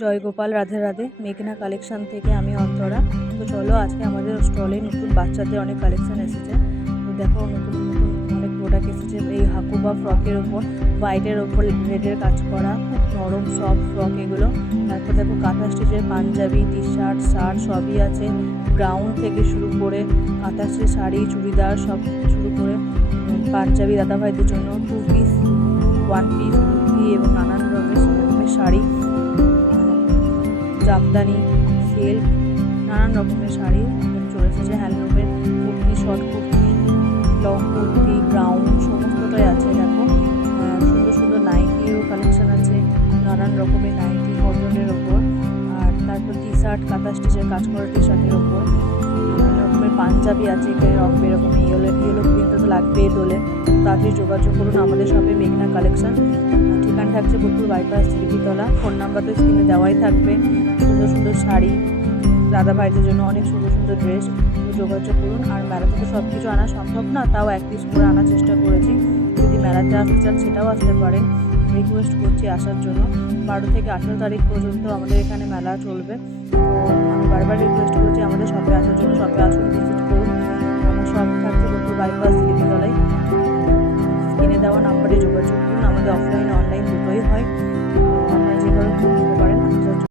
জয় গোপাল, রাধে রাধে। মেঘনা কালেকশন থেকে আমি অন্তরা। তো চলো, আজকে আমাদের স্টলে নতুন বাচ্চাদের অনেক কালেকশন এসেছে। তো দেখো, নতুন নতুন অনেক প্রোডাক্ট এসেছে। এই হাকুবা ফ্রকের ওপর হোয়াইটের ওপর রেডের কাজ করা, খুব নরম সফট ফ্রক এগুলো। তারপর দেখো, কাঁথা স্টিচের পাঞ্জাবি, টি শার্ট, শার্ট সবই আছে। গ্রাউন থেকে শুরু করে কাঁথা স্টিচ শাড়ি, চুড়িদার সব শুরু করে পাঞ্জাবি দাদাভাইদের জন্য 2 পিস, 1 পিস, কুর্তি এবং নানান রকমের শাড়ি, জামদানি, সিল্ক, নানান রকমের শাড়ি চলে এসেছে। হ্যান্ডলুমের kurti, short kurti, long kurti, grown সমস্তটাই আছে। দেখো, সুন্দর সুন্দর নাইটিরও কালেকশন আছে, নানান রকমের নাইটি কটনের ওপর। আর তারপর টি শার্ট, কাঁথা স্টিচের কাজ করা টি শার্টের ওপর নানান রকমের পাঞ্জাবি আছে। এখানে রং বেরকম ইয়েলো প্রিন্ট তো লাগবেই দোলে। তাড়াতাড়ি যোগাযোগ করুন আমাদের শপে, মেঘনা কালেকশন। ঠিকানা থাকছে বোলপুর বাইপাস, জিলিপিতলা। ফোন নাম্বার তো স্ক্রিনে দেওয়াই থাকবে। সুন্দর সুন্দর শাড়ি, দাদা ভাইদের জন্য অনেক সুন্দর সুন্দর ড্রেস, যোগাযোগ করুন। আর মেলাতে তো সব কিছু আনা সম্ভব না, তাও 1 পিস করে আনার চেষ্টা করেছি। যদি মেলাতে আসতে চান সেটাও আসতে পারেন, রিকোয়েস্ট করছি আসার জন্য। 12 থেকে 18 তারিখ পর্যন্ত আমাদের এখানে মেলা চলবে। তো আমি বারবার রিকোয়েস্ট করছি আমাদের শপে আসার জন্য। শপে আসুন, ভিজিট করুন। আমার শপ থাকছে বোলপুর বাইপাস, জিলিপিতলায়। স্ক্রিনে দেওয়া নাম্বারে যোগাযোগ করুন। আমাদের অফলাইন